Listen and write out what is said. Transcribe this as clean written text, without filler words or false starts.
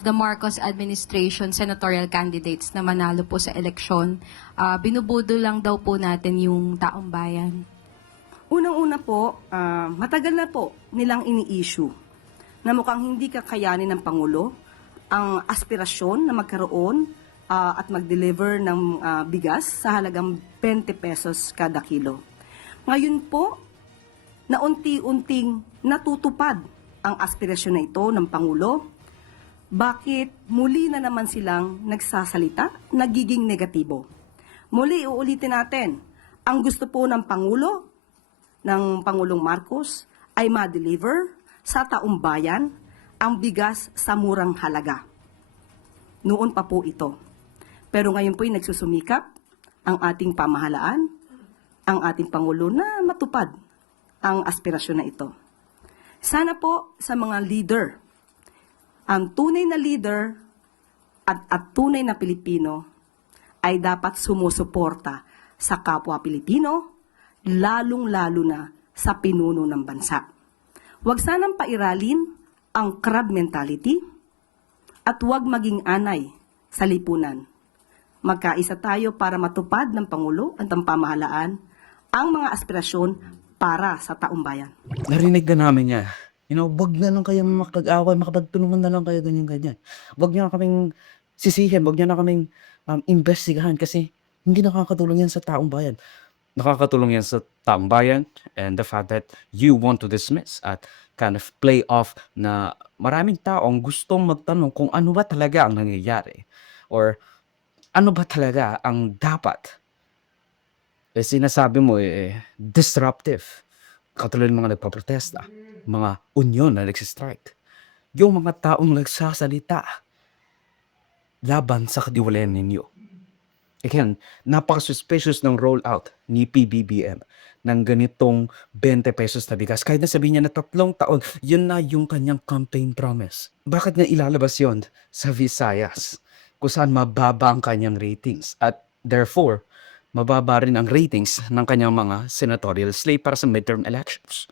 the Marcos administration senatorial candidates na manalo po sa eleksyon, binubudo lang daw po natin yung taong bayan. Unang-una po, matagal na po nilang ini-issue na mukhang hindi kakayanin ng Pangulo ang aspirasyon na magkaroon at mag-deliver ng bigas sa halagang 20 pesos kada kilo. Ngayon po, na unti-unting natutupad ang aspirasyon na ito ng Pangulo, bakit muli na naman silang nagsasalita, nagiging negatibo? Muli, uulitin natin, ang gusto po ng Pangulo, ng Pangulong Marcos, ay ma-deliver sa taong bayan ang bigas sa murang halaga. Noon pa po ito. Pero ngayon po'y nagsusumikap ang ating pamahalaan, ang ating Pangulo na matupad ang aspirasyon na ito. Sana po sa mga leader, ang tunay na leader at tunay na Pilipino ay dapat sumusuporta sa kapwa Pilipino, lalong-lalo na sa pinuno ng bansa. Huwag sanang pairalin ang crab mentality at huwag maging anay sa lipunan. Magkaisa tayo para matupad ng Pangulo at ng pamahalaan ang mga aspirasyon para sa taong bayan. Narinig na namin niya. Wag na lang kayo makapag-away, makapagtulungan na lang kayo ganyan-ganyan. Wag niyo na kaming sisihin, wag niyo na kaming investigahan kasi hindi nakakatulong yan sa taong bayan. Nakakatulong yan sa taong bayan and the fact that you want to dismiss at kind of play off na maraming taong gustong magtanong kung ano ba talaga ang nangyayari or ano ba talaga ang dapat. Sinasabi mo disruptive. Katulad ng mga nagpaprotesta, mga union na nagsistrike, yung mga taong nagsasalita laban sa katiwalian ninyo. Again, napaka-suspicious ng rollout ni PBBM ng ganitong 20 pesos na bigas. Kahit na sabihin niya na 3 taon, yun na yung kanyang campaign promise. Bakit niya ilalabas yon sa Visayas kung saan mababa ang kanyang ratings at therefore, mababa rin ang ratings ng kanyang mga senatorial slate para sa midterm elections.